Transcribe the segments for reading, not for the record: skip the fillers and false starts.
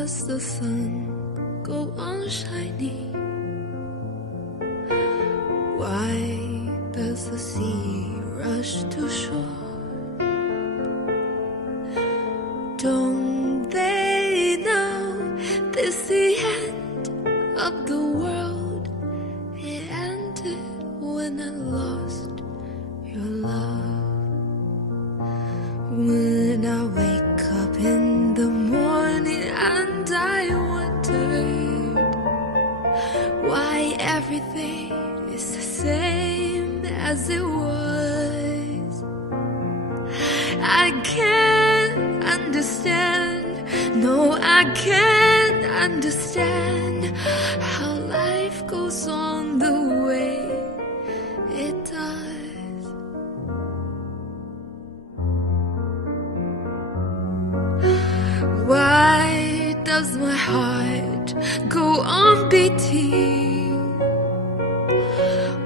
does the sun go on shining? Why does the sea rush to shore? Don't they know this is the end of the world? It ended when I lost your love. When I wake up in the morning and I wondered why everything is the same as it was. I can't understand, no, I can't understand how life goes on the way it does. Why does my heart go on beating?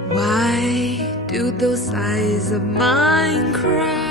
Why do those eyes of mine cry?